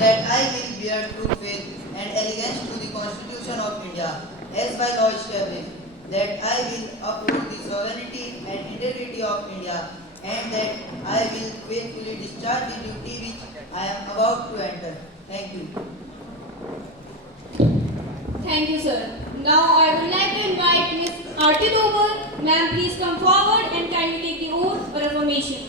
that I will bear true faith and allegiance to the Constitution of India as by law established, that I will uphold the sovereignty and integrity of India, and that I will faithfully discharge the duty which I am about to enter. Thank you. Thank you, sir. Now I would like to invite Ms. Aarti Dover. Ma'am, please come forward and kindly take the oath for affirmation.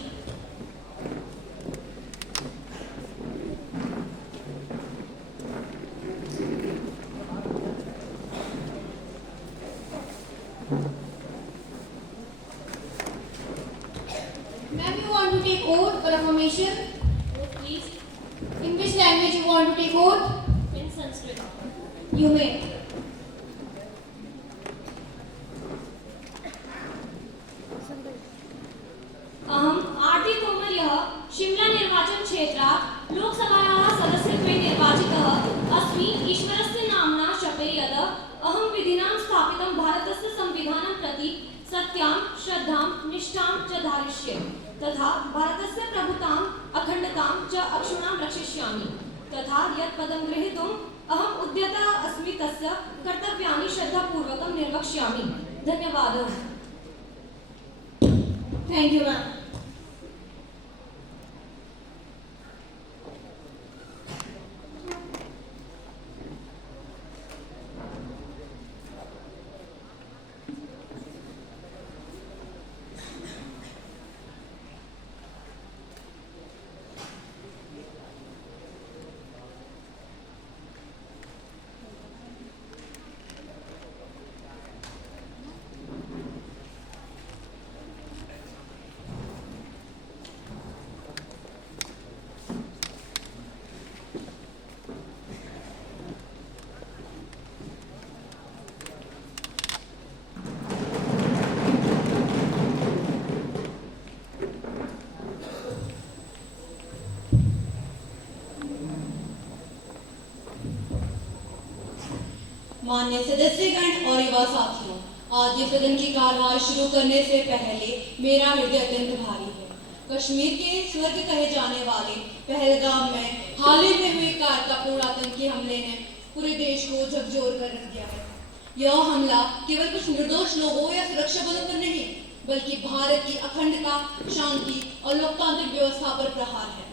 Ma'am, you want to take oath for affirmation? Oh, please. In which language you want to take oath? In Sanskrit. You may. अहम आरती तोमर्यः शिमला निर्वाचन क्षेत्रात् लोकसभायाः सदस्यत्वेन निर्वाचितः अस्मि। ईश्वरस्य नाम्ना शपे यत् अहं विधिना स्थापितं भारतस्य संविधानं प्रति सत्यां श्रद्धां निष्ठां च धारयिष्ये, तथा भारतस्य प्रभुतां अखण्डतां च अक्षुण्णां रक्षयिष्यामि, तथा यत् पदं ग्रहीतुम् अहम् उद्यतः अस्मि तस्य कर्तव्यानि श्रद्धापूर्वकं निर्वक्ष्यामि। धन्यवादः। Thank you, ma'am. मान्य सदस्यगण और युवा साथियों, आज ये सदन की कार्यवाही शुरू करने से पहले मेरा हृदय अत्यंत भारी है। कश्मीर के स्वर्ग कहे जाने वाले पहलगाम में हाल ही में हुए कारतापूर्ण आतंकी हमले ने पूरे देश को झकझोर कर रख दिया है। यह हमला केवल कुछ निर्दोष लोगों या सुरक्षा बलों पर नहीं, बल्कि भारत की अखंडता, शांति और लोकतांत्रिक व्यवस्था पर प्रहार है।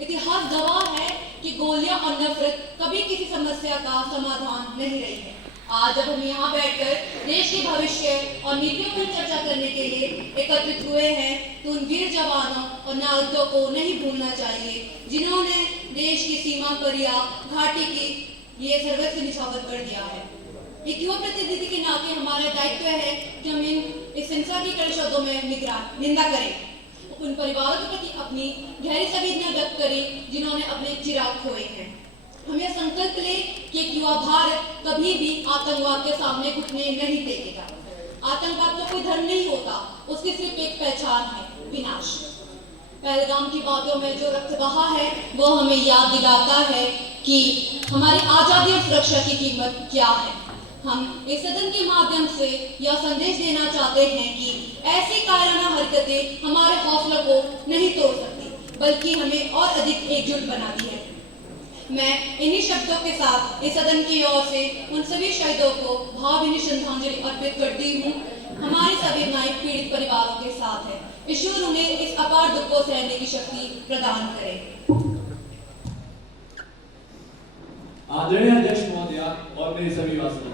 इतिहास गवाह है कि गोलियां और नफरत कभी किसी समस्या का समाधान नहीं रही है। आज जब हम यहाँ बैठकर देश के भविष्य और नीतियों पर चर्चा करने के लिए एकत्रित हुए हैं, तो उन वीर जवानों और नागरिकों को नहीं भूलना चाहिए जिन्होंने देश की सीमा पर या घाटी की ये सर्वस्व निछावर कर दिया है। एक युवा प्रतिनिधि के नाते हमारा दायित्व है कि हम इस हिंसा की कड़े शब्दों में निंदा करें, उन परिवारों के प्रति अपनी गहरी संवेदना व्यक्त करें जिन्होंने अपने चिराग खोए हैं। हम यह संकल्प लें कि एक युवा भारत कभी भी आतंकवाद के सामने घुटने नहीं टेकेगा। आतंकवाद का कोई धर्म नहीं होता, उसकी सिर्फ एक पहचान है, विनाश। पहलगाम की बातों में जो रक्त बहा है वो हमें याद दिलाता है कि हमारी आजादी और सुरक्षा की कीमत क्या है। हम इस सदन के माध्यम से यह संदेश देना चाहते हैं कि ऐसी कायराना हरकतें हमारे हौसलों को नहीं तोड़ सकती, बल्कि हमें और अधिक एकजुट बनाती है। मैं इन्हीं शब्दों के साथ इस सदन की ओर से उन सभी शहीदों को भावभीनी श्रद्धांजलि अर्पित करती हूँ। हमारी संवेदनाएं पीड़ित परिवारों के साथ है। ईश्वर उन्हें इस अपार दुख को सहने की शक्ति प्रदान करे। आदरणीय अध्यक्ष महोदय और मेरे सभी वास्तव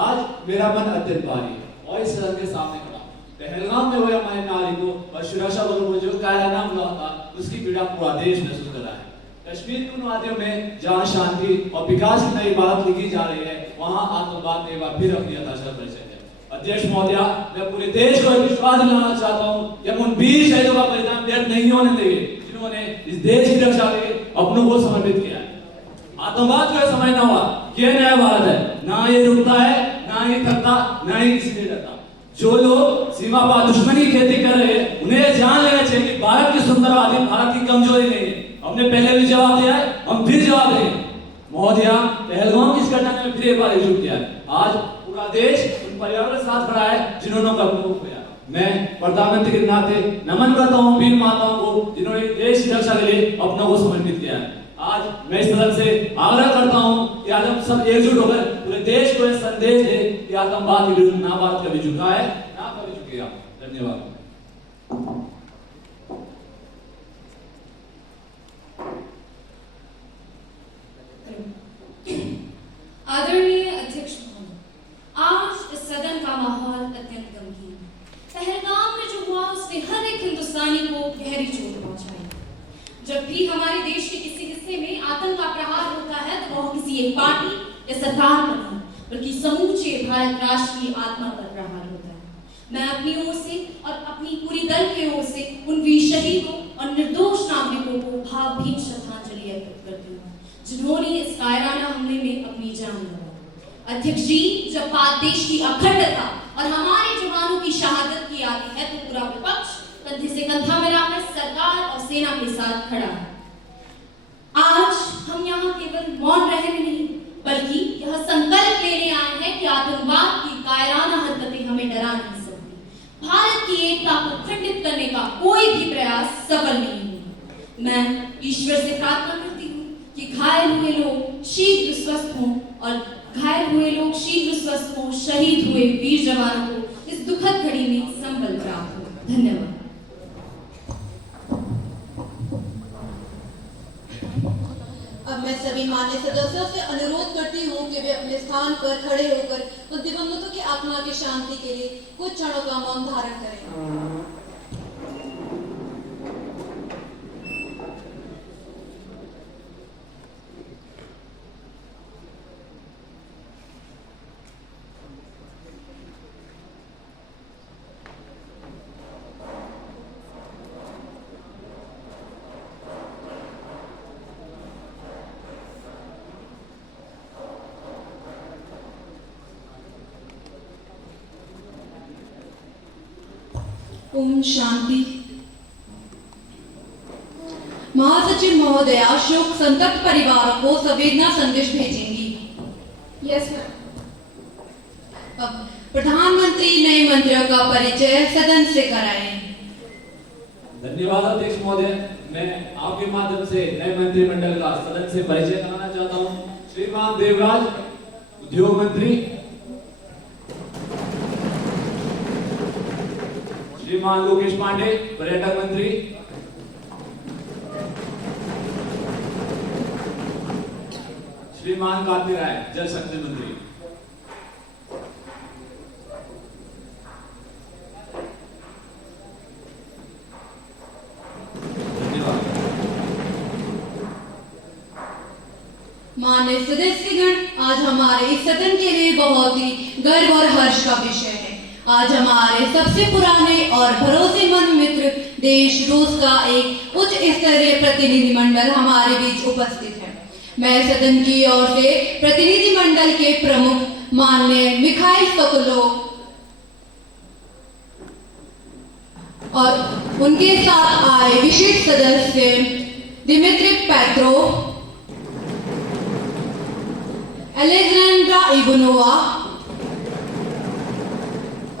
आज मेरा मन अत्यंत भारी है और इस सदन के सामने खड़ा हूं। पहलगाम में हुए हमारे नागरिकों और सुरक्षा बलों को जो कायराना हमला था, उसकी पीड़ा पूरा देश महसूस कर रहा है। कश्मीर के उन वादियों में जहां शांति और विकास की नई बात लिखी जा रही है, वहां आतंकवाद ने एक बार फिर अपनी यथाशक्ति परिचय दिया। अध्यक्ष महोदय, मैं पूरे देश को विश्वास दिलाना चाहता हूं कि हम उन वीर शहीदों का बलिदान व्यर्थ नहीं होने देंगे जिन्होंने इस देश की रक्षा के लिए अपनों को समर्पित किया है। आतंकवाद का समय ना हुआ, यह नया भारत है, ना ये रुकता है, ना ही थकता, ना ही किसी से डरता। जो लोग सीमा पार दुश्मनी की खेती कर रहे हैं, उन्हें जान लेना चाहिए कि भारत की सुंदरवादी भारत की कमजोरी नहीं है। हमने पहले भी जवाब दिया है, हम फिर जवाब देंगे। महोदय, पहलगाम की इस घटना ने फिर एक बार एकजुट किया है। आज पूरा देश उन परिवारों के साथ खड़ा है जिन्होंने अपनों को खोया। मैं प्रधानमंत्री के नाते नमन करता हूँ वीर माताओं को जिन्होंने देश की रक्षा के लिए अपनों को समर्पित किया है। आज मैं इस सदन से आग्रह करता हूँ कि आज हम सब एकजुट होकर पूरे देश को यह संदेश दे कि आतंकवाद के विरुद्ध ना भारत कभी झुका है ना कभी झुकेगा। धन्यवाद। आदरणीय अध्यक्ष महोदय, आज इस सदन का माहौल अत्यंत गंभीर है। पहलगाम में जो हुआ उसने हर एक हिंदुस्तानी को गहरी चोट पहुंचाई। जब भी हमारे देश के किसी हिस्से में आतंक का प्रहार होता है तो वह किसी एक पार्टी या सरकार पर नहीं बल्कि समूचे भारत राष्ट्र की आत्मा पर प्रहार होता है। मैं अपनी ओर से और अपनी पूरी दल के ओर से उन वीर शहीदों और निर्दोष नागरिकों को भावभीनी श्रद्धांजलि अर्पित करती हूँ जिन्होंने इस कायराना हमले में अपनी जान लगाई। अध्यक्ष जी, जब बात देश की अखंडता और हमारे जवानों की शहादत की आती है तो पूरा विपक्ष कंधे से कंधा मिलाकर सरकार और सेना के साथ खड़ा है। आज हम यहाँ केवल मौन रहने नहीं बल्कि यह संकल्प लेने आए हैं कि आतंकवाद की कायराना हरकतें हमें डरा नहीं सकती। भारत की एकता को खंडित करने का कोई भी प्रयास सफल नहीं होगा। मैं ईश्वर से प्रार्थना करती हूँ कि घायल हुए लोग शीघ्र स्वस्थ हों और घायल हुए लोग शीघ्र स्वस्थ हों, शहीद हुए वीर जवानों को इस दुखद घड़ी में संबल प्राप्त हो। धन्यवाद। अब मैं सभी मान्य सदस्यों से अनुरोध करती हूँ कि वे अपने स्थान पर खड़े होकर उन दिवंगतों की आत्मा की शांति के लिए कुछ क्षणों का मौन धारण करें। ओम शांति। महासचिव महोदया शोक संतप्त परिवारों को संवेदना संदेश भेजेंगी। Yes ma'am. अब प्रधानमंत्री नए मंत्रियों का परिचय सदन से कराएं। धन्यवाद अध्यक्ष महोदय। मैं आपके माध्यम से नए मंत्रिमंडल का सदन से परिचय कराना चाहता हूँ। श्रीमान देवराज, उद्योग मंत्री, श्रीमान लोकेश पांडे, पर्यटन मंत्री, श्रीमान कार्तिक राय, जल शक्ति मंत्री। धन्यवाद। माननीय सदस्यगण, आज हमारे इस सदन के लिए बहुत ही गर्व और हर्ष का विषय है। आज हमारे सबसे पुराने और भरोसेमंद मित्र देश रूस का एक उच्च स्तरीय प्रतिनिधिमंडल हमारे बीच उपस्थित है। मैं सदन की ओर से प्रतिनिधिमंडल के प्रमुख माननीय मिखाइल सोकोलोव और उनके साथ आए विशिष्ट सदस्य दिमित्री पेट्रोव, एलेक्जेंड्रा इवानोवा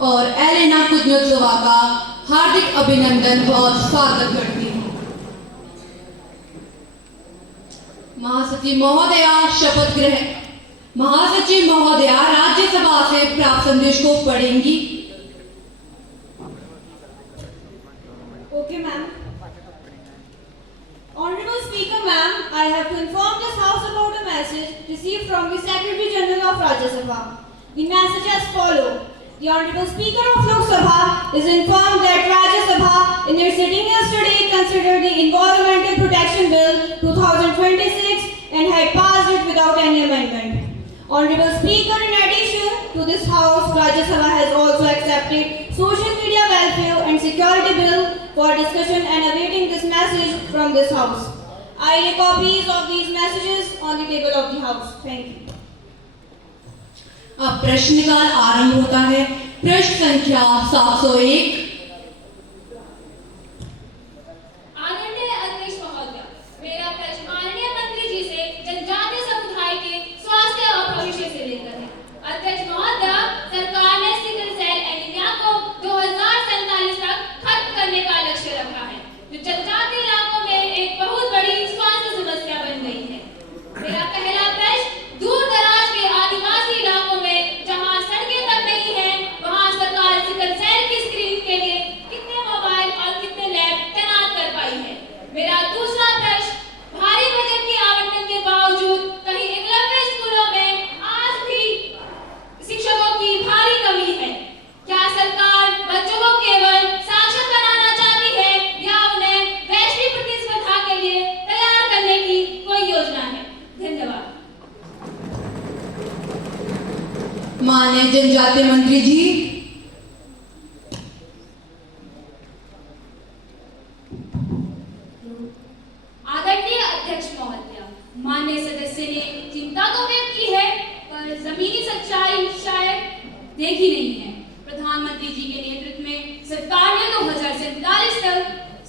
और एलेना कुद्नेत्सोवा का हार्दिक अभिनंदन और स्वागत करती हूँ। महासचिव महोदया शपथ ग्रहण। महासचिव महोदया राज्यसभा से प्राप्त संदेश को पढ़ेंगी। Okay, ma'am. Honorable Speaker, ma'am, I have to inform this House about a message received from the Secretary General of Rajya Sabha. The message as follows. The Honorable Speaker of Lok Sabha is informed that Rajya Sabha, in their sitting yesterday, considered the Environmental Protection Bill 2026 and had passed it without any amendment. Honorable Speaker, in addition to this House, Rajya Sabha has also accepted Social Media Welfare and Security Bill for discussion and awaiting this message from this House. I lay copies of these messages on the table of the House. Thank you. अब प्रश्नकाल आरंभ होता है। प्रश्न संख्या 701। आदरणीय अध्यक्ष महोदय, मेरा प्रश्न माननीय मंत्री जी से जनजातीय समुदाय के स्वास्थ्य और भविष्य से लेकर है। अध्यक्ष महोदय, सरकार ने सिकल सेल एनीमिया को 2047 तक खत्म करने का लक्ष्य रखा है, जो जनजातीय इलाकों में एक बहुत बड़ी स्वास्थ्य समस्या बन गई है। माननीय जनजातीय मंत्री जी, आदरणीय अध्यक्ष महोदय, माननीय सदस्य ने चिंता तो व्यक्त की है, पर जमीनी सच्चाई शायद देखी नहीं है। प्रधानमंत्री जी के नेतृत्व में सरकार ने 2047 तक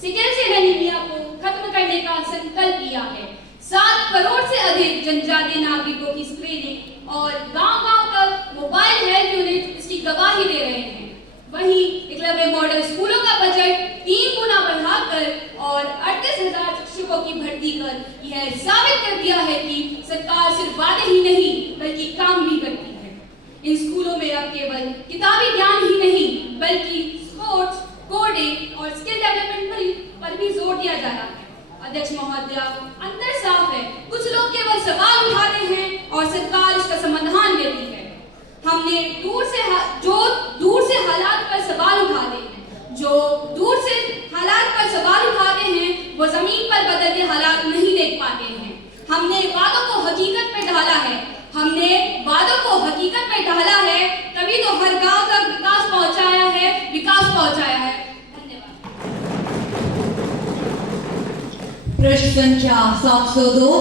सिकल सेल एनीमिया को खत्म करने का संकल्प लिया है। 7 करोड़ से अधिक जनजातीय नागरिकों की स्क्रीनिंग और गांव-गांव तक मोबाइल हेल्थ यूनिट इसकी गवाही दे रहे हैं। वहीं एकलव्य मॉडल स्कूलों का बजट 3 गुना बढ़ाकर और 38,000 शिक्षकों की भर्ती कर यह साबित कर दिया है कि सरकार सिर्फ बातें ही नहीं बल्कि काम भी करती है। इन स्कूलों में अब केवल किताबी ज्ञान ही नहीं बल्कि स्पोर्ट्स, कोडिंग और स्किल डेवलपमेंट पर भी जोर दिया जा रहा है। अध्यक्ष महोदय, अंतर साफ है, कुछ लोग केवल सवाल उठाते हैं और सरकार इसका समाधान देती है। हमने दूर से हालात पर सवाल उठाते हैं, जो दूर से हालात पर सवाल उठाते हैं वो जमीन पर बदलते हालात नहीं देख पाते हैं। हमने वादों को हकीकत में ढाला है, तभी तो हर गांव तक विकास पहुंचाया है। धन्यवाद। प्रश्न संख्या 702।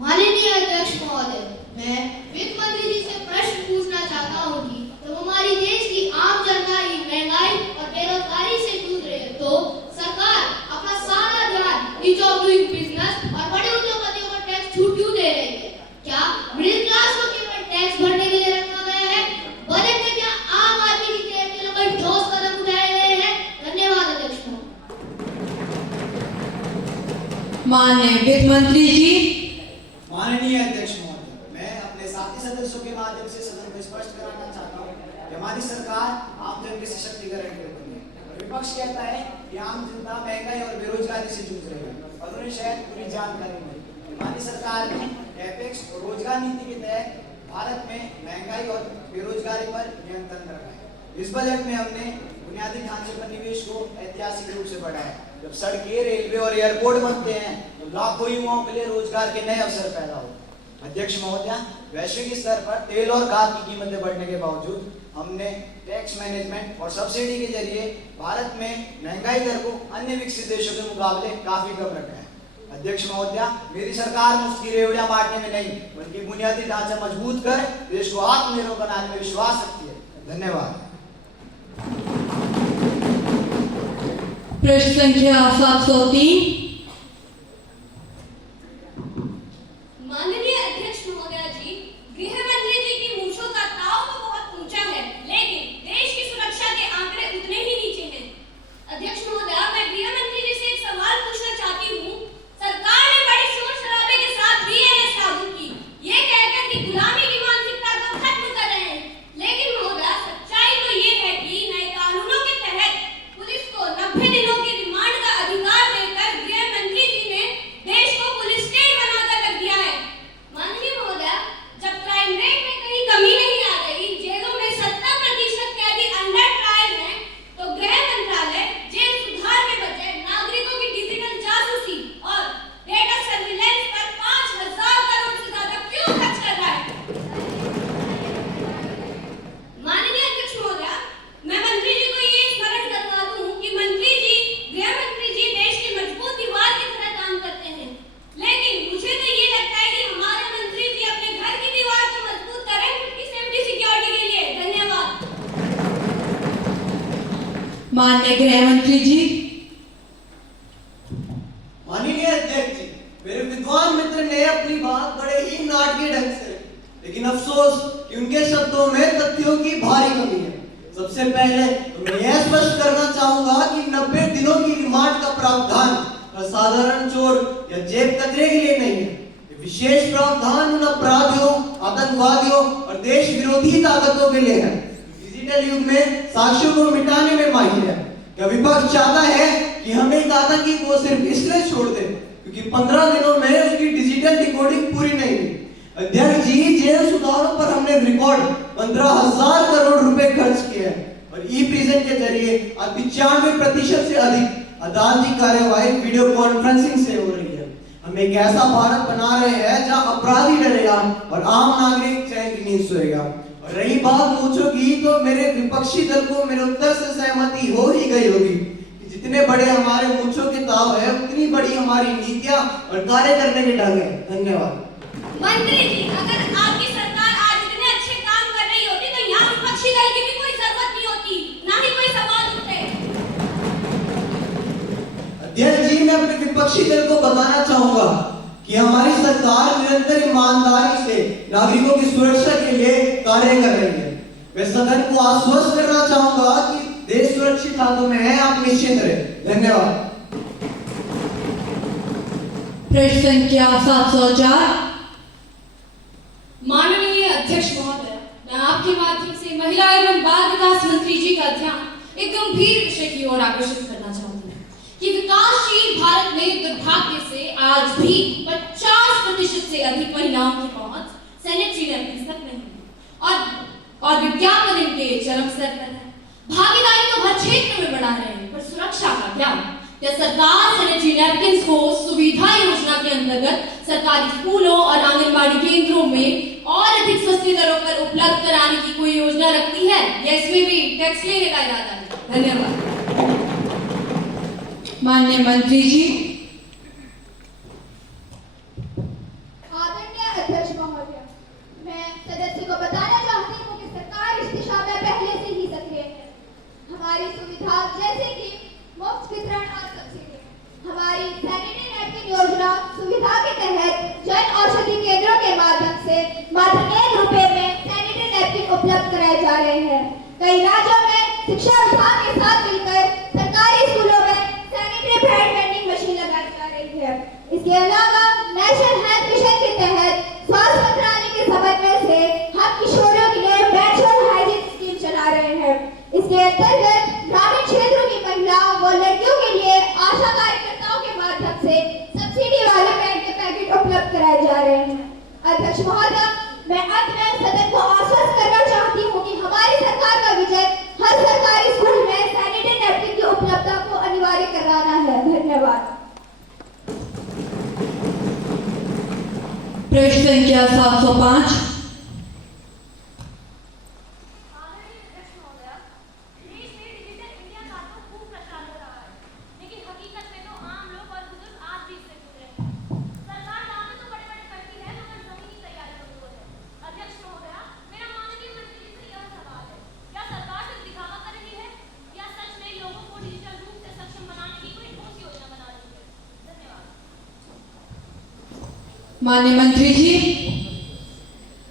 माननीय अध्यक्ष महोदय, मैं वित्त मंत्री जी से प्रश्न पूछना चाहता हूँ कि जब हमारी देश की आम जनता ही महंगाई और बेरोजगारी से जूझ रही है, तो सरकार अपना सारा ध्यान ईज ऑफ डूइंग बिजनेस और बड़े उद्योगपतियों को टैक्स छूट क्यों दे रही है? क्या मिडिल क्लास को केवल टैक्स भरने के लिए रखा गया है? बजट में क्या आम आदमी की जेब के लिए कोई ठोस कदम उठाए गए हैं? धन्यवाद अध्यक्ष महोदय। माननीय वित्त मंत्री जी। माननीय अध्यक्ष महोदय, मैं अपने साथी सदस्यों के माध्यम से सदन को स्पष्ट कराना चाहता हूँ कि हमारी सरकार आम जन के सशक्तिकरण के लिए है। विपक्ष कहता है कि आम जनता महंगाई और बेरोजगारी से जूझ रही है और उन्हें शायद पूरी जानकारी नहीं। हमारी सरकार ने कैपेक्स और रोजगार नीति के तहत भारत में महंगाई और बेरोजगारी पर नियंत्रण रखा है। इस बजट में हमने बुनियादी ढांचे पर निवेश को ऐतिहासिक रूप से बढ़ाया। जब सड़कें, रेलवे और एयरपोर्ट बनते हैं तो लाखों युवाओं के लिए रोजगार के नए अवसर पैदा होते हैं। अध्यक्ष महोदय, वैश्विक स्तर पर तेल और खाद की कीमतें बढ़ने के बावजूद हमने टैक्स मैनेजमेंट और सब्सिडी के जरिए भारत में महंगाई दर को अन्य विकसित देशों के मुकाबले काफी कम रखा है। अध्यक्ष महोदय, मेरी सरकार मुफ्त की रेवड़ियां बांटने में नहीं बल्कि बुनियादी ढांचा मजबूत कर देश को आत्मनिर्भर बनाने में विश्वास रखती है। धन्यवाद। प्रश्न संख्या 703। माननीय अध्यक्ष महोदय जी, गृह मंत्री जी की मूंछों का ताव तो बहुत ऊंचा है, लेकिन देश की सुरक्षा के आंकड़े उतने ही नीचे हैं। अध्यक्ष महोदय, मैं गृह मंत्री जी से एक सवाल पूछना चाहती हूँ। सरकार ने बड़े शोर शराबे के साथ बीएनएस लागू की, ये कहकर कि गुलामी की मानसिकता को खत्म कर रहे हैं, लेकिन महोदय सच्चाई तो ये है कि नए कानूनों के तहत पुलिस को 90 दिनों की रिमांड का अधिकार देकर गृह मंत्री जी ने देश को पुलिस स्टेट बनाकर रख दिया है। माननीय महोदय, जब क्राइम रेट में कहीं कमी नहीं आ रही, जेलों में 70% कैदी अंडर ट्रायल हैं, तो गृह मंत्रालय जेल सुधार के बजाय नागरिकों की डिजिटल जासूसी और डेटा सर्विलांस पर 5,000 करोड़ से ज्यादा क्यों खर्च कर रहा है? माननीय अध्यक्ष महोदय, मैं मंत्री जी को ये स्मरण करवा दूं कि गृह मंत्री जी देश की मजबूत दीवार की तरह काम करते हैं, लेकिन मुझे तो ये लगता है कि हमारे मंत्री जी अपने घर की दीवार को मजबूत करें उनकी सेफ्टी सिक्योरिटी के लिए। धन्यवाद। माननीय गृह मंत्री जी। माननीय अध्यक्ष जी, मेरे विद्वान मित्र ने अपनी बात बड़े ही नाटकीय ढंग से रखी, लेकिन अफसोस कि उनके शब्दों में तथ्यों की भारी कमी है। सबसे पहले तो मैं यह स्पष्ट करना चाहूंगा कि 90 दिनों की रिमांड का प्रावधान साधारण चोर या जेब कतरे के लिए नहीं है। ये विशेष प्रावधान उन अपराधियों, आतंकवादियों और देश विरोधी ताकतों के लिए है। डिजिटल युग में साक्ष्यों को मिटाने में माहिर है। क्या विपक्ष चाहता है कि हम एक आतंकी को सिर्फ इसलिए छोड़ दें क्योंकि 15 दिनों में उसकी डिजिटल डिकोडिंग पूरी नहीं हुई? अध्यक्ष जी, जेल सुधारों पर हमने रिकॉर्ड 15,000 करोड़ रुपए खर्च किए हैं और ई प्रिजन के जरिए 95% से अधिक अदालती कार्यवाही वीडियो कॉन्फ्रेंसिंग से हो रही है। हम एक ऐसा भारत बना रहे हैं जहां अपराधी डरेगा और आम नागरिक चैन की नींद सोएगा। और रही बात मूंछों की, तो मेरे विपक्षी दल को मेरे उत्तर से सहमति हो ही गई होगी कि जितने बड़े हमारे मूंछों के ताव है, उतनी बड़ी हमारी नीतियां और कार्य करने के ढंग है। धन्यवाद। मंत्री जी, अगर आपकी सरकार आज इतने अच्छे काम कर रही होती तो यहाँ विपक्षी दल की भी कोई जरूरत नहीं होती, ना ही कोई सवाल उठते। अध्यक्ष जी, मैं अपने विपक्षी दल को बताना चाहूंगा कि हमारी सरकार निरंतर ईमानदारी से नागरिकों की सुरक्षा के लिए कार्य कर रही है। मैं सदन को आश्वस्त करना चाहूंगा कि देश सुरक्षित हाथों में है, आप निश्चिंत रहे। धन्यवाद। प्रश्न संख्या 704। माननीय अध्यक्ष महोदय, मैं आपके माध्यम से महिला एवं बाल विकास मंत्री जी का ध्यान एक गंभीर विषय की ओर आकर्षित करना चाहती हूँ कि विकासशील भारत में दुर्भाग्य से आज भी 50% से अधिक महिलाओं की पहुंच सैनिटरी नैपकिन तक नहीं है और विज्ञापन इनके चरम स्तर पर है। भागीदारी तो हर क्षेत्र में बढ़ा रहे हैं, पर सुरक्षा का क्या सरकार सैनिटरी नैपकिन को सुविधा योजना के अंतर्गत सरकारी स्कूलों और आंगनबाड़ी केंद्रों में और अधिक सस्ती दरों पर उपलब्ध कराने की कोई योजना रखती है या इसमें भी टैक्स लेने का इरादा है? धन्यवाद। माननीय मंत्री जी। आदरणीय अध्यक्ष महोदय, मैं सदस्य को बताना चाहती हूँ कि सरकार इस दिशा में पहले से ही सक्रिय है। हमारी सुविधा जैसे कि मुफ्त वितरण और सब्सिडी, हमारी सैनिटरी नैपकिन योजना सुविधा के तहत जन औषधि केंद्रों के माध्यम से मात्र ₹1 में सैनिटरी नैपकिन उपलब्ध कराए जा रहे हैं। कई राज्यों में शिक्षा विभाग के साथ मिलकर सरकारी स्कूलों में सैनिटरी पैड वेंडिंग मशीन लगाई जा रही है। इसके अलावा नेशनल हेल्थ मिशन के तहत स्वास्थ्य मंत्रालय के समन्वय से हम किशोरियों के लिए मेंस्ट्रुअल हाइजीन स्कीम चला रहे हैं। इसके अंतर्गत ग्रामीण क्षेत्रों की महिलाओं व लड़कियों के लिए आशा कार्यकर्ताओं के माध्यम से सब्सिडी वाले पैड के पैकेट उपलब्ध कराए जा रहे हैं। अध्यक्ष महोदय, मैं अंत में सदन को आश्वस्त करना चाहती हूँ कि हमारी सरकार का विजय हर सरकारी स्कूल में सैनिटरी नैपकिन की उपलब्धता को अनिवार्य कराना है। धन्यवाद। प्रश्न संख्या 705। माननीय मंत्री जी।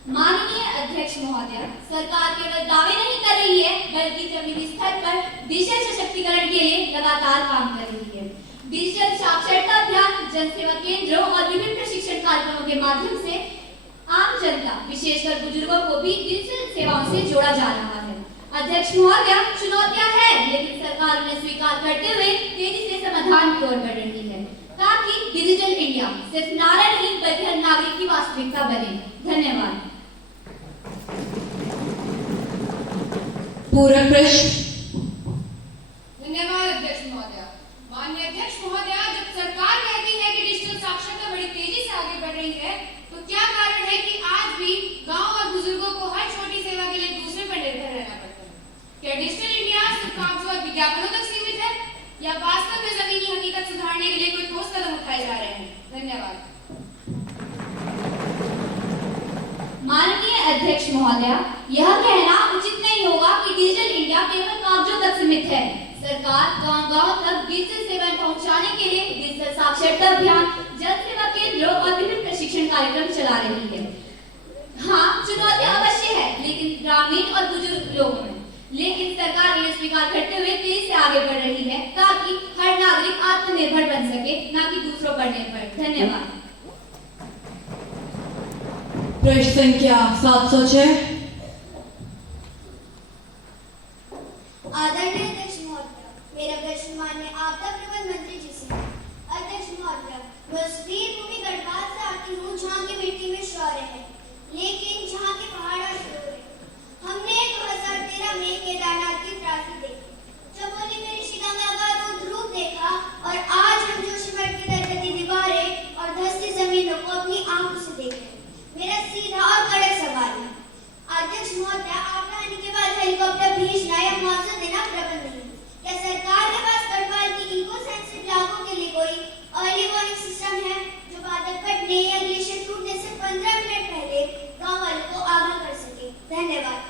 माननीय अध्यक्ष महोदय, सरकार केवल दावे नहीं कर रही है बल्कि जमीनी स्तर पर डिजिटल सशक्तिकरण के लिए लगातार काम कर रही है। डिजिटल साक्षरता अभियान, जनसेवा केंद्रों और विभिन्न प्रशिक्षण कार्यक्रमों के माध्यम से आम जनता विशेषकर बुजुर्गों को भी डिजिटल सेवाओं से जोड़ा जा रहा है। अध्यक्ष महोदय, चुनौतियां हैं लेकिन सरकार उन्हें स्वीकार करते हुए तेजी से समाधान की ओर बढ़ रही है ताकि डिजिटल इंडिया सिर्फ नारा नहीं बल्कि हर नागरिक की वास्तविकता बने। धन्यवाद। पूरक प्रश्न। धन्यवाद अध्यक्ष महोदय। माननीय अध्यक्ष महोदय, जब सरकार कहती है कि डिजिटल साक्षरता बड़ी तेजी से आगे बढ़ रही है, तो क्या कारण है कि आज भी गांव और बुजुर्गों को हर छोटी सेवा के लिए दूसरे पर निर्भर रहना पड़ता है? क्या डिजिटल इंडिया सिर्फ कागजों और विज्ञापनों तक सीमित है या वास्तव में जमीनी हकीकत सुधारने के लिए कोई ठोस कदम उठाए जा रहे हैं? धन्यवाद। माननीय अध्यक्ष महोदय, यह कहना उचित नहीं होगा कि डिजिटल इंडिया केवल कागजों तक सीमित है। सरकार गांव-गांव तक डिजिटल सेवाएं पहुंचाने के लिए डिजिटल साक्षरता अभियान, जन सेवा केंद्रों और विभिन्न प्रशिक्षण कार्यक्रम चला रही है। हाँ, चुनौतियां अवश्य है लेकिन ग्रामीण और बुजुर्ग लोगों में, लेकिन सरकार इन्हें स्वीकार करते हुए तेजी से आगे बढ़ रही है ताकि हर नागरिक आत्मनिर्भर बन सके, न कि दूसरों पर निर्भर। धन्यवाद। प्रश्न संख्या 706। आदरणीय अध्यक्ष महोदय, मेरा प्रश्न माननीय आपदा प्रबंधन मंत्री जी से। अध्यक्ष महोदय, मैं उस वीर भूमि गढ़वाल से आती हूँ जहाँ की मिट्टी में शौर्य है, लेकिन जहाँ के पहाड़ अशोर है। हमने 2013 में केदारनाथ की त्रासदी देखी, चमोली में ऋषिगंगा का रुद्र रूप देखा और आज हम जोशीमठ की तरकती दीवारें और धंसती जमीनों को अपनी आंखों से देख रहे हैं। मेरा सीधा और कड़क सवाल है, अध्यक्ष महोदय, आपका आने के बाद हेलीकॉप्टर भेजना या मुआवजा देना प्रबंध नहीं। क्या सरकार के पास गढ़वाल की इको सेंसिटिव इलाकों के लिए कोई अर्ली वार्निंग सिस्टम है जो बादल फटने या ग्लेशियर टूटने से 15 मिनट पहले गांव वालों को आगाह कर सके? धन्यवाद।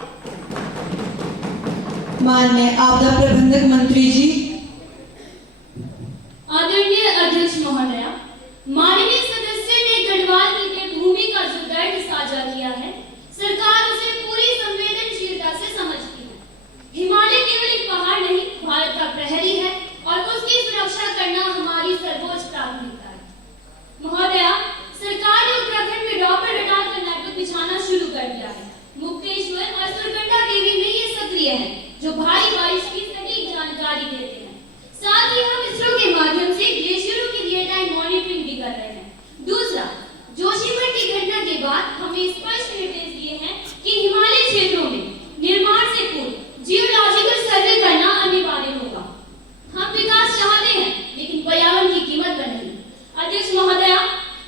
माननीय आपदा प्रबंधक मंत्री जी। आदरणीय अध्यक्ष महोदया, माननीय सदस्य ने गढ़वाल की भूमि का जो दर्द साझा किया है, सरकार उसे पूरी संवेदनशीलता से समझती है। हिमालय केवल एक पहाड़ नहीं, भारत का प्रहरी है और उसकी सुरक्षा करना हमारी सर्वोच्च प्राथमिकता है। महोदया, सरकार ने उत्तराखंड में रॉकेट रडार का नेटवर्क बिछाना शुरू कर दिया है। मुक्तेश्वर और सुरकंडा देवी में ये सक्रिय है, जो भारी बारिश की सटीक जानकारी देते हैं। साथ ही हम इसरो के माध्यम से ग्लेशियरों की रियल टाइम मॉनिटरिंग भी कर रहे हैं। दूसरा, जोशीमठ की घटना के बाद हमने स्पष्ट निर्देश दिए हैं कि हिमालय क्षेत्रों में निर्माण से पूर्व जियोलॉजिकल सर्वे करना अनिवार्य होगा। हम विकास चाहते हैं, लेकिन पर्यावरण की कीमत पर नहीं। अध्यक्ष महोदया,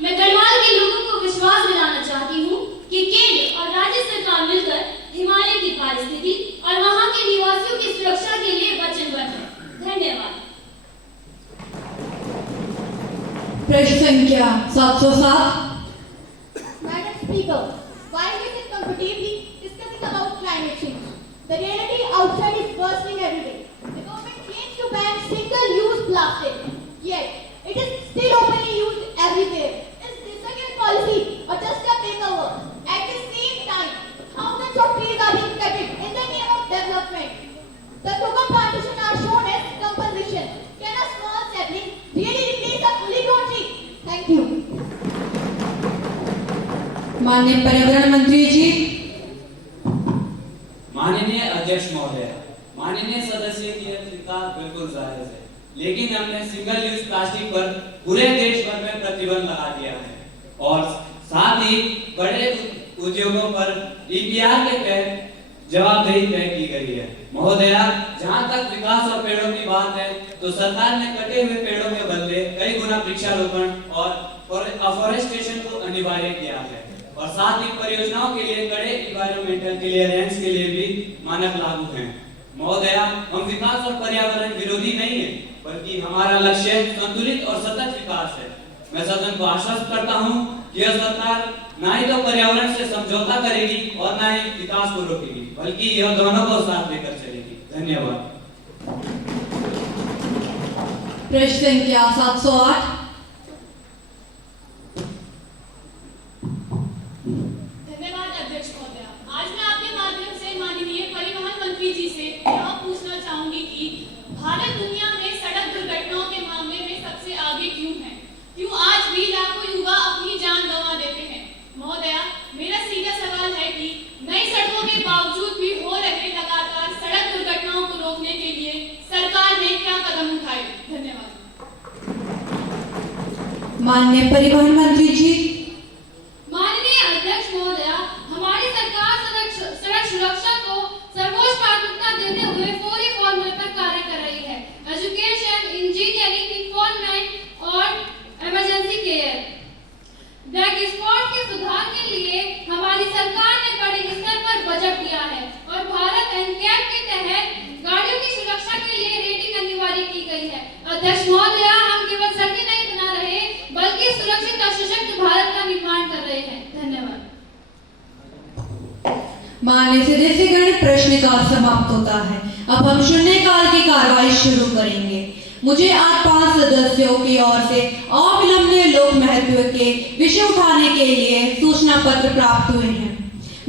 मैं गढ़वाल के लोगों को विश्वास दिलाना चाहती हूँ कि केंद्र और राज्य सरकार मिलकर हिमालय की पारिस्थिति और वहाँ के निवासियों की सुरक्षा के लिए वचनबद्ध है। धन्यवाद। प्रश्न संख्या 707। Madam Speaker, while we sit comfortably discussing about climate change, the reality outside is worsening every day. The government claims to ban single-use plastic, yet it is still openly used everywhere. Is this a good policy or just a takeover? At the same time, thousands of trees are being cut in the name of development. The coconut plantation are shown as compensation. Can a small sapling really replace a fully grown tree? Thank you. माननीय पर्यावरण मंत्री जी। माननीय अध्यक्ष महोदय, माननीय सदस्य की चिंता बिल्कुल जायज है, लेकिन हमने सिंगल यूज प्लास्टिक पर पूरे देश भर में प्रतिबंध लगा दिया है और साथ ही बड़े उद्योगों पर ईपीआर के तहत जवाबदेही तय की गई है। महोदया, जहां तक विकास और पेड़ों की बात है, तो सरकार ने कटे हुए पेड़ों के बदले कई गुना वृक्षारोपण और अफॉरेस्टेशन को अनिवार्य किया है और साथ ही परियोजनाओं के लिए कड़े इन्वायरमेंटल क्लियरेंस के लिए भी मानक लागू हैं। महोदया, हम विकास और पर्यावरण विरोधी नहीं है, बल्कि हमारा लक्ष्य संतुलित और सतत विकास है। मैं सदन को आश्वस्त करता हूं कि यह सरकार ना ही तो पर्यावरण से समझौता करेगी और ना ही विकास को रोकेगी, बल्कि यह दोनों को साथ लेकर चलेगी। धन्यवाद। प्रश्न संख्या 708। धन्यवाद अध्यक्ष महोदया। आज मैं आपके माध्यम से माननीय परिवहन मंत्री जी से यह पूछना चाहूंगी कि भारत दुनिया में सड़क दुर्घटनाओं के मामले में सबसे आगे क्यों है? क्यों आज भी लाखों युवा अपनी जान गंवा देते हैं? महोदया, मेरा सीधा सवाल है कि नई सड़कों के बावजूद भी हो रहे लगातार सड़क दुर्घटनाओं को रोकने के लिए सरकार ने क्या कदम उठाए? धन्यवाद। माननीय परिवहन मंत्री जी। माननीय अध्यक्ष महोदया, हमारी सरकार सड़क सुरक्षा को सर्वोच्च प्राथमिकता देते हुए फौरी फॉर्मूले पर कार्य कर रही है। एजुकेशन, इंजीनियरिंग, इन्फॉर्मेंट और इमरजेंसी केयर। ब्लैक स्पॉट के सुधार के लिए हमारी सरकार ने बड़े स्तर पर बजट दिया है और भारत एनकैप के तहत गाड़ियों की सुरक्षा के लिए रेटिंग अनिवार्य की गई है। अध्यक्ष महोदया, हम केवल सड़कें नहीं बना रहे, बल्कि सुरक्षित और सशक्त भारत का निर्माण कर रहे हैं। धन्यवाद। माननीय सदस्यगण, प्रश्नकाल समाप्त होता है। अब हम शून्यकाल की कार्रवाई शुरू करेंगे। मुझे आज 5 सदस्यों की ओर से अविलंबनीय लोक महत्व के विषय उठाने के लिए सूचना पत्र प्राप्त हुए हैं।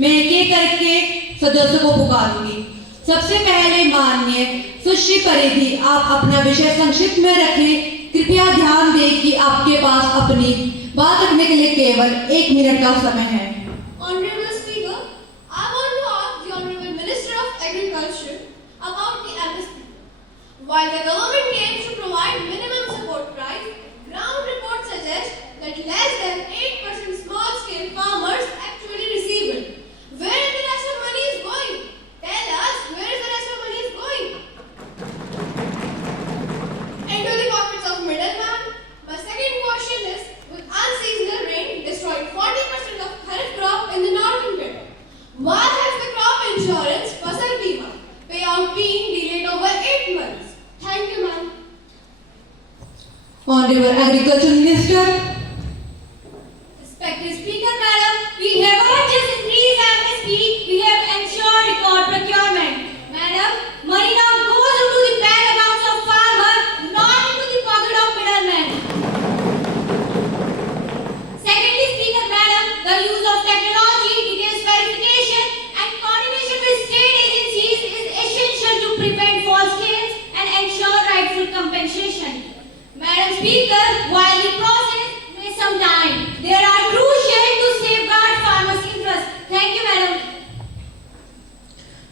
मैं एक करके सदस्यों को पुकारूंगी। सबसे पहले माननीय सुश्री परिधि, आप अपना विषय संक्षिप्त में रखें। कृपया ध्यान दें कि आपके पास अपनी बात रखने के लिए केवल 1 मिनट का समय है। Honorable Speaker, I want to ask the Honorable Minister of Agriculture about the MSP. While the government aims to provide minimum support price, ground reports suggest that less than 8% small-scale farmers actually receive it. Where is the rest of money is going? Tell us where is the rest of money is going? Into the pockets of middleman. My second question is, with unseasonal rain destroyed 40% of kharif crop in the northern belt, what has the Honorable Agriculture Minister. Respected Speaker, Madam, we have not just increased MSP, we have ensured record procurement. Madam, money now goes into the bank accounts of farmers, not into the pocket of middlemen. Secondly, Speaker, Madam, the use of technology, details verification, and coordination with state agencies is essential to prevent false claims and ensure rightful compensation. Madam Speaker, while the process may some time, there are crucial to safeguard farmers' interests. Thank you, Madam.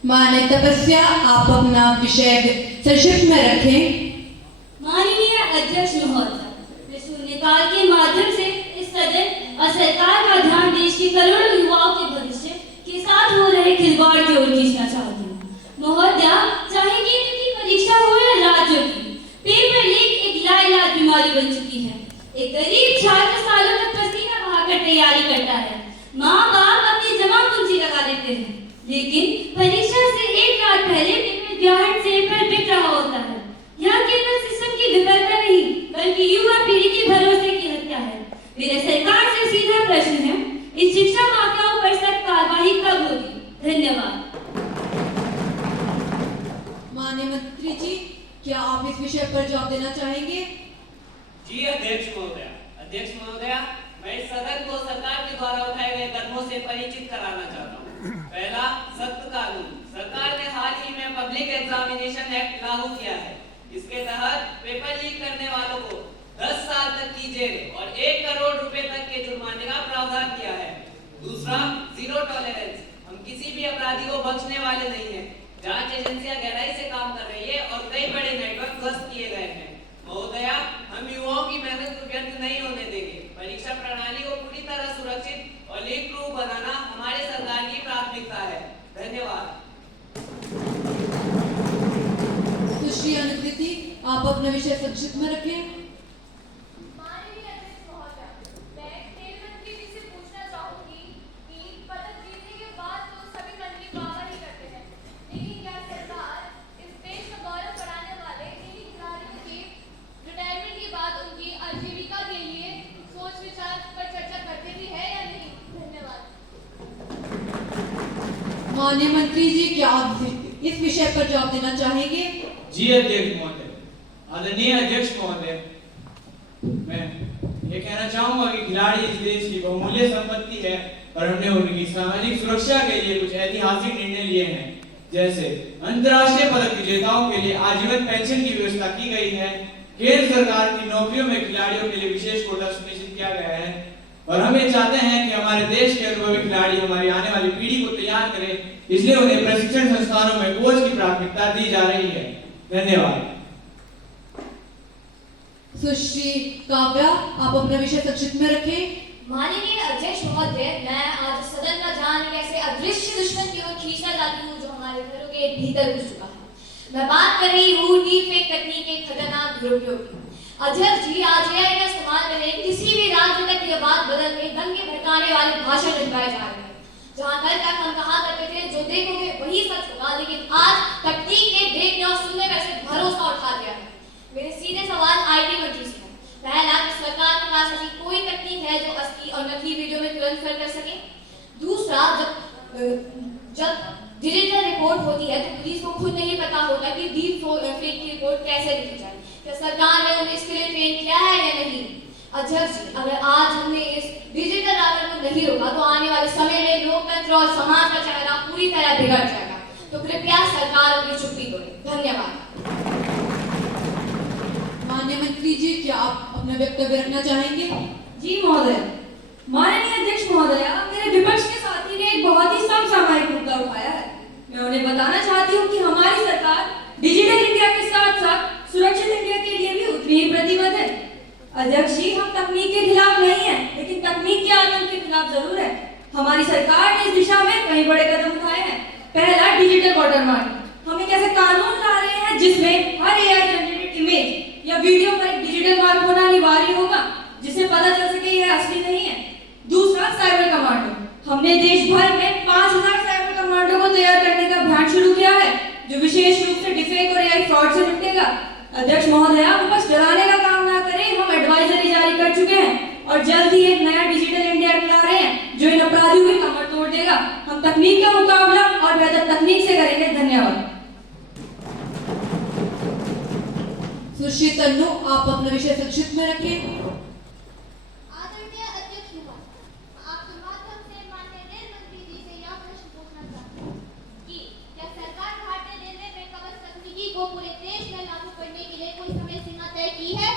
माननीय तपस्या, आप अपना विषय संक्षिप्त में रखें। माननीय अध्यक्ष महोदय, मैं शून्यकाल के माध्यम से इस सदन और सरकार का ध्यान देश के करोड़ों युवाओं के भविष्य के साथ हो रहे खिलवाड़ की ओर खींचना चाहती हूँ। महोदय, चाहे केंद्र की परीक्षा हो या राज्यों की, पेपर लीक एक लाइलाज बीमारी बन चुकी है। एक गरीब छात्र सालों तक पसीना बहाकर तैयारी करता है। माँ बाप अपनी जमा पूंजी लगा देते हैं, लेकिन परीक्षा से एक रात पहले पेपर ग्रहण से पर बिक रहा होता है। यह केवल सिस्टम की विफलता नहीं, बल्कि युवा पीढ़ी के भरोसे की हत्या है। मेरे सरकार से सीधा प्रश्न है, इस शिक्षा माफियाओं पर सख्त कार्रवाई कब होगी? धन्यवाद। माननीय मंत्री जी, क्या आप इस विषय पर जवाब देना चाहेंगे? जी अध्यक्ष महोदया, मैं इस सदन को सरकार के द्वारा उठाए गए कदमों से परिचित कराना चाहता हूँ। पहला, सख्त कानून। सरकार ने हाल ही में पब्लिक एग्जामिनेशन एक्ट लागू किया है। इसके तहत पेपर लीक करने वालों को 10 साल तक की जेल और 1 करोड़ रुपए तक के जुर्माने का प्रावधान किया है। दूसरा, जीरो टॉलरेंस। हम किसी भी अपराधी को बख्शने वाले नहीं हैं। जांच एजेंसियां गहराई से काम कर रही है और कई बड़े नेटवर्क ध्वस्त किए गए हैं। महोदया, हम युवाओं की मेहनत को व्यर्थ नहीं होने देंगे। परीक्षा प्रणाली को पूरी तरह सुरक्षित और लीक प्रूफ बनाना हमारे सरकार की प्राथमिकता है। धन्यवाद। सुश्री अनुकृति, आप अपना विषय संक्षिप्त में रखें। माननीय अध्यक्ष महोदय, मैं खेल मंत्री जी से पूछना चाहूंगी कि पदक जीतने के बाद तो सभी मंत्री वाह ही करते हैं, लेकिन क्या सरकार इस देश का गौरव बढ़ाने वाले इन्हीं खिलाड़ियों के रिटायरमेंट के बाद उनकी आजीविका के लिए सोच विचार पर चर्चा करती भी है या नहीं? धन्यवाद। माननीय मंत्री जी, क्या आप इस विषय पर जवाब देना चाहेंगे? जी अध्यक्ष महोदय, आदरणीय अध्यक्ष महोदय, मैं ये कहना चाहूंगा कि खिलाड़ी इस देश की बहुमूल्य संपत्ति है और हमने उनकी सामाजिक सुरक्षा के लिए कुछ ऐतिहासिक निर्णय लिए हैं। जैसे अंतर्राष्ट्रीय पदक विजेताओं के लिए आजीवन पेंशन की व्यवस्था की गई है। केंद्र सरकार की नौकरियों में खिलाड़ियों के लिए विशेष कोटा सुनिश्चित किया गया है और हम ये चाहते हैं कि हमारे देश के अनुभवी खिलाड़ी हमारी आने वाली पीढ़ी को तैयार करें, इसलिए उन्हें प्रशिक्षण संस्थानों में कोच की प्राथमिकता दी जा रही है। धन्यवाद। सुश्री काव्या, आप अपना विषय संक्षिप्त में रखें। माननीय अध्यक्ष महोदय, मैं आज सदन का ध्यान एक ऐसे अदृश्य दुश्मन की ओर खींचना चाहती हूँ जो हमारे घरों के भीतर घुस चुका है। मैं बात कर रही हूँ डीफेक तकनीक के खतरनाक दुरुपयोग की। अध्यक्ष जी, आज एआई का इस्तेमाल करके किसी भी राजनीतिक की बात बदल के दंगे भड़काने वाले भाषण लिखवाए जा रहे हैं। जहाँ कल तक हम कहा करते थे जो देखोगे वही सच होगा, लेकिन आज तकनीक के देखने और सुनने का ऐसे भरोसा उठा दिया है। मेरे सीधे सवाल आईटी मंत्री से है। पहला, सरकार के पास ऐसी कोई तकनीक है जो असली और नकली वीडियो में तुरंत फर्क कर सके? दूसरा, जब डिजिटल रिपोर्ट होती है तो पुलिस को खुद नहीं पता होता कि डीप फेक की रिपोर्ट कैसे लिखी जाए। क्या सरकार ने उन्हें इसके लिए ट्रेन किया है या नहीं? अध्यक्ष जी, अगर आज हमने इस डिजिटल रावण को नहीं रोका तो आने वाले समय में लोकतंत्र और समाज का चेहरा पूरी तरह बिगड़ जाएगा। तो कृपया सरकार अपनी चुप्पी तोड़े। धन्यवाद। माननीय मंत्री जी, क्या आप अपना वक्तव्य रखना चाहेंगे? जी महोदय। माननीय अध्यक्ष महोदय, मेरे विपक्ष के साथी ने एक बहुत ही समसामयिक मुद्दा उठाया है। मैं उन्हें बताना चाहती हूँ कि हमारी सरकार डिजिटल इंडिया के साथ साथ सुरक्षित इंडिया के लिए भी उतनी ही प्रतिबद्ध है। अध्यक्ष जी, हम तकनीक के खिलाफ नहीं हैं, लेकिन तकनीक के आतंक के खिलाफ जरूर है। हमारी सरकार ने इस दिशा में कई बड़े कदम उठाए हैं। पहला, डिजिटल वाटरमार्क। हम एक ऐसे कानून ला रहे हैं जिसमें हर एआई जनरेटेड इमेज या वीडियो पर एक डिजिटल मार्क होना अनिवार्य होगा, जिससे पता चल सके यह असली नहीं है। दूसरा, साइबर कमांडो। हमने देश भर में 5000 साइबर कमांडो को तैयार करने का अभियान शुरू किया है, जो विशेष रूप से डिफेक और एआई फ्रॉड से निपटेगा। अध्यक्ष महोदया, विपक्ष डराने का काम ना करें, हम एडवाइजरी जारी कर चुके हैं और जल्द ही एक नया डिजिटल इंडिया एक्ट ला रहे हैं जो इन अपराधियों की कमर तोड़ देगा। हम तकनीक का मुकाबला और बेहतर तकनीक से करेंगे। धन्यवाद। सुश्री तन्नू, आप अपना विषय संक्षिप्त में रखें। आदरणीय अध्यक्ष महोदय, आपके माध्यम से माननीय रेल मंत्री जी से यह प्रश्न पूछना चाहता हूं कि क्या सरकार भारतीय रेलवे में कवच तकनीकी को पूरे देश में लागू करने के लिए कोई समय सीमा तय की है?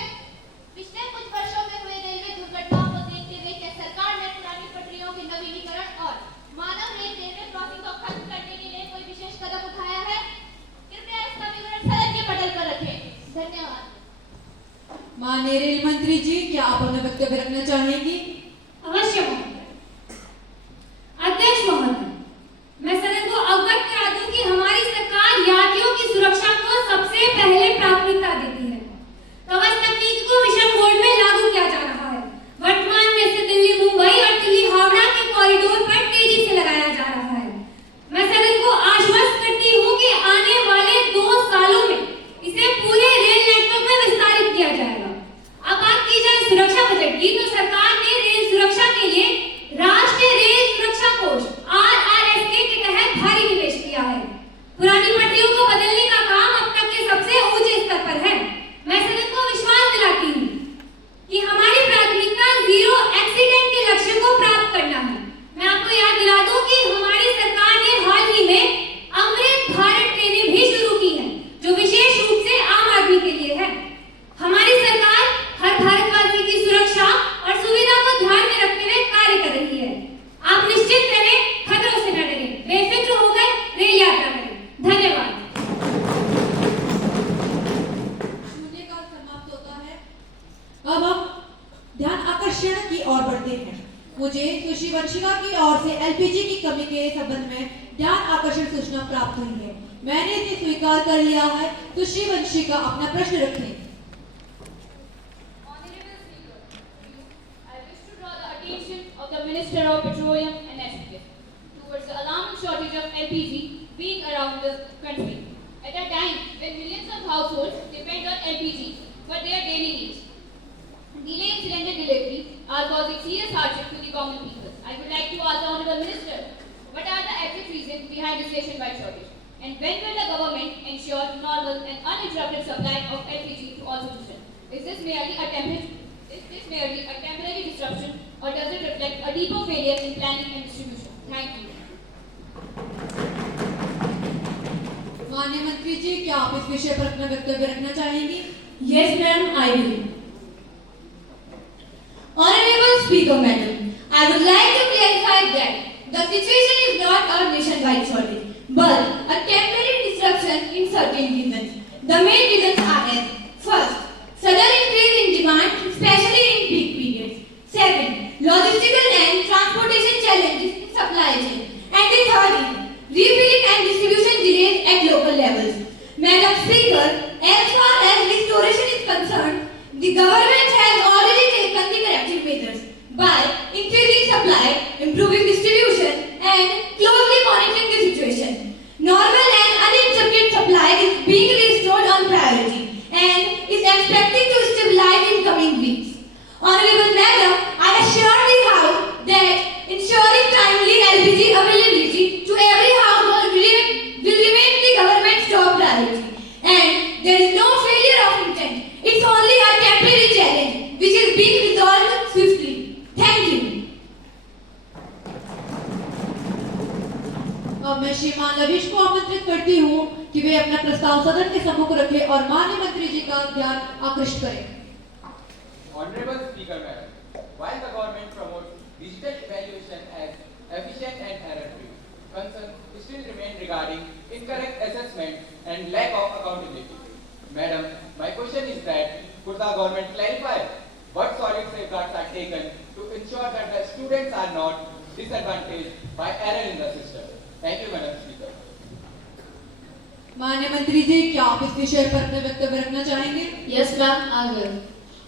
पिछले कुछ वर्षों में हुए रेलवे दुर्घटनाओं को देखते हुए क्या सरकार ने पुरानी पटरियों के नवीनीकरण और मानव रहित रेलवे क्रॉसिंग को खत्म करने के लिए कोई विशेष कदम उठाया है? कृपया इसका विवरण सदन के पटल पर रखें। धन्यवाद। माननीय रेल मंत्री जी, क्या आप अपना वक्तव्य रखना चाहेंगी? अवश्य महोदय। अध्यक्ष महोदय, मैं सदन को अवगत करा दूं कि हमारी सरकार यात्रियों की सुरक्षा को सबसे पहले प्राथमिकता देती है। कवच तकनीक को मिशन मोड में लागू किया जा रहा है। वर्तमान में इसे दिल्ली मुंबई और दिल्ली हावड़ा के कॉरिडोर पर तेजी से लगाया जा रहा है। मैं सदन को आश्वस्त करती हूँ कि आने वाले 2 सालों में इसे पूरे रेल नेटवर्क में विस्तारित किया जाएगा। अब बात की जाए सुरक्षा बजट की, तो सरकार ने रेल सुरक्षा के लिए राष्ट्रीय रेल सुरक्षा कोष RRSK के तहत भारी निवेश किया है। पुरानी पटरियों को बदलने का काम अब तक के सबसे ऊंचे स्तर पर है। मैं सदन को विश्वास दिलाती हूँ कि हमारी प्राथमिकता जीरो एक्सीडेंट के लक्ष्य को प्राप्त करना है। मैं आपको याद दिला दूं कि हमारी सरकार ने हाल ही में अमृत भारत ट्रेनें भी शुरू की हैं, जो विशेष रूप से आम आदमी के लिए है। हमारी सरकार हर भारतवासी की सुरक्षा और सुविधा को ध्यान में रखते हुए कार्य कर रही है। आप निश्चित रहें, खतरों से न डरें, बेफिक्र होकर रेल यात्रा करें। धन्यवाद। शून्यकाल समाप्त होता है। अब हम ध्यान आकर्षण की ओर बढ़ते हैं। मुझे सुश्री वंशिका की ओर से एलपीजी की कमी के संबंध में ध्यान आकर्षण सूचना प्राप्त हुई है। मैंने इसे स्वीकार कर लिया है। सुश्री वंशिका, अपना प्रश्न रखें। Of the Minister of Petroleum and Natural Gas towards the alarming shortage of LPG being around the country at a time when millions of households depend on LPG for their daily needs. Delay in cylinder delivery are causing serious hardship to the common people. I would like to ask the Honorable Minister, what are the exact reasons behind this nationwide shortage? And when will the government ensure normal and uninterrupted supply of LPG to all citizens? Is this merely a temporary disruption, or does it reflect a deeper failure in planning and distribution? Thank you. माननीय मंत्री जी, क्या आप इस विषय पर अपना वक्तव्य रखना चाहेंगी? Yes, ma'am, I will. Honorable Speaker, Madam, I would like to clarify that the situation is not a nationwide shortage, but a temporary disruption in certain regions. The main reasons are as: first, sudden increase in demand, especially in peak periods. Second, logistical and transportation challenges in supply chain. And the third is refilling and distribution delays at local levels. Madam Speaker, as far as restoration is concerned, the government has already taken the corrective measures by increasing supply, improving distribution, and closely monitoring the situation. Normal and uninterrupted supply is being restored on priority and is expected to stabilize in coming weeks. Honorable Madam, I assure the House that ensuring timely LPG availability to every household will remain the government's top priority. And there is no failure of intent. It's only a temporary challenge which is being resolved swiftly. Thank you. अब मैं श्रीमान लवीश को आमंत्रित करती हूँ कि वे अपना प्रस्ताव सदन के सम्मुख रखें और माननीय मंत्री जी का ध्यान आकृष्ट करें। Honorable Speaker, Madam, while the government promotes digital evaluation as efficient and error-free, concerns still remain regarding incorrect assessment and lack of accountability. Madam, my question is that could the government clarify what solid safeguards are taken to ensure that the students are not disadvantaged by error in the system? Thank you, Madam Speaker. माननीय मंत्री जी, क्या आप इस विषय पर अपना वक्तव्य रखना चाहेंगे? Yes, ma'am, I will.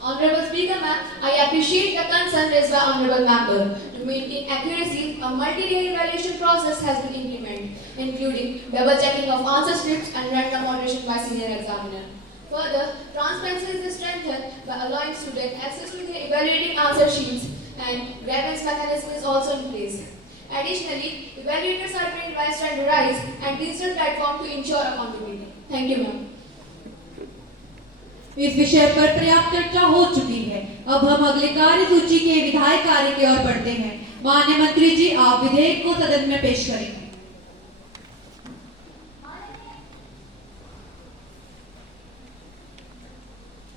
Honorable Speaker, ma'am, I appreciate the concern raised by Honorable Member. To maintain accuracy, a multi-day evaluation process has been implemented, including double checking of answer scripts and random moderation by senior examiner. Further, transparency is strengthened by allowing students access to their evaluating answer sheets, and grievance mechanism is also in place. Additionally, evaluators are trained by standardized and digital platform to ensure accountability. Thank you, ma'am. इस विषय पर पर्याप्त चर्चा हो चुकी है। अब हम अगले कार्य सूची के विधायक कार्य की ओर बढ़ते हैं। माननीय मंत्री जी, आप विधेयक को सदन में पेश करेंगे।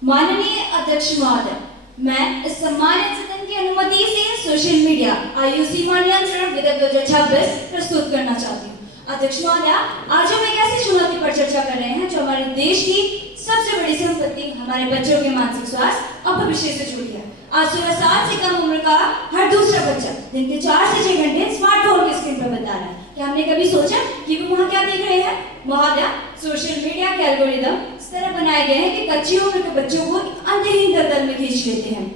माननीय अध्यक्ष महोदय, मैं इस सम्मानित सदन की अनुमति से सोशल मीडिया आईयूसी नियंत्रण विधेयक 2026 प्रस्तुत करना चाहती हूँ। अध्यक्ष महोदय, आज हम एक ऐसी चुनौती पर चर्चा कर रहे हैं जो हमारे देश की सबसे बड़ी संपत्ति हमारे बच्चों के मानसिक स्वास्थ्य और भविष्य से जुड़ी है। आज 16 साल से कम उम्र का हर दूसरा बच्चा दिन के 4 से 6 घंटे स्मार्टफोन की स्क्रीन पर बिता रहा है। क्या हमने कभी सोचा कि वो वहाँ क्या देख रहे हैं? महोदय, सोशल मीडिया के एल्गोरिदम इस तरह बनाए गए हैं कि कच्ची उम्र के बच्चों को अंतहीन दलदल में खींच लेते हैं।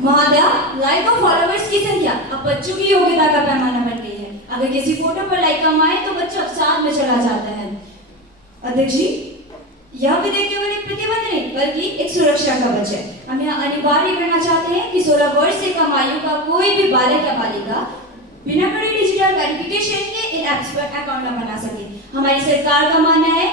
महोदय, लाइक और फॉलोअर्स की संख्या अब बच्चों की योग्यता का पैमाना बन गई है। अगर किसी फोटो पर लाइक कम आए तो बच्चा अवसाद में चला जाता है। अध्यक्ष जी, यह विधेयक केवल एक प्रतिबंध नहीं बल्कि एक सुरक्षा कवच है। हम यहाँ अनिवार्य करना चाहते हैं कि 16 वर्ष से कम आयु का कोई भी बालक या बालिका बिना बड़ी डिजिटल वेरिफिकेशन के इन ऐप्स पर अकाउंट न बना सके। हमारी सरकार का मानना है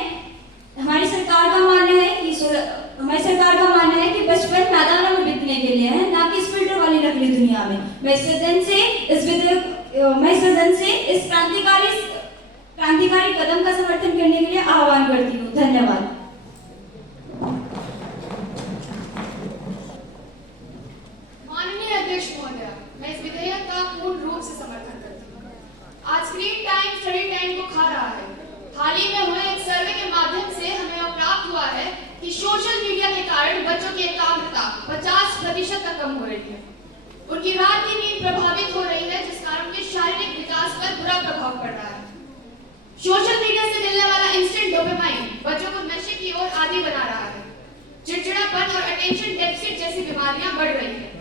कि बचपन मैदानों में बीतने के लिए है, ना कि इस फिल्टर वाली नकली दुनिया में। मैं इस सदन से इस क्रांतिकारी कदम का समर्थन करने के लिए आह्वान करती हूँ। धन्यवाद। माननीय अध्यक्ष महोदय, मैं इस विधेयक का पूर्ण रूप से समर्थन करती हूँ। आज स्क्रीन टाइम स्टडी टाइम को खा रहा है। हाल ही में हुए एक सर्वे के माध्यम से हमें यह प्राप्त हुआ है कि सोशल मीडिया के कारण बच्चों की एकाग्रता 50% तक कम हो रही है। उनकी रात की नींद प्रभावित हो रही है, जिस कारण उनके शारीरिक विकास पर बुरा प्रभाव पड़ रहा है। सोशल मीडिया से मिलने वाला इंस्टेंट डोपामाइन बच्चों को नशे की ओर आदी बना रहा है। चिड़चिड़ापन और अटेंशन डेफिसिट जैसी बीमारियां बढ़ रही हैं।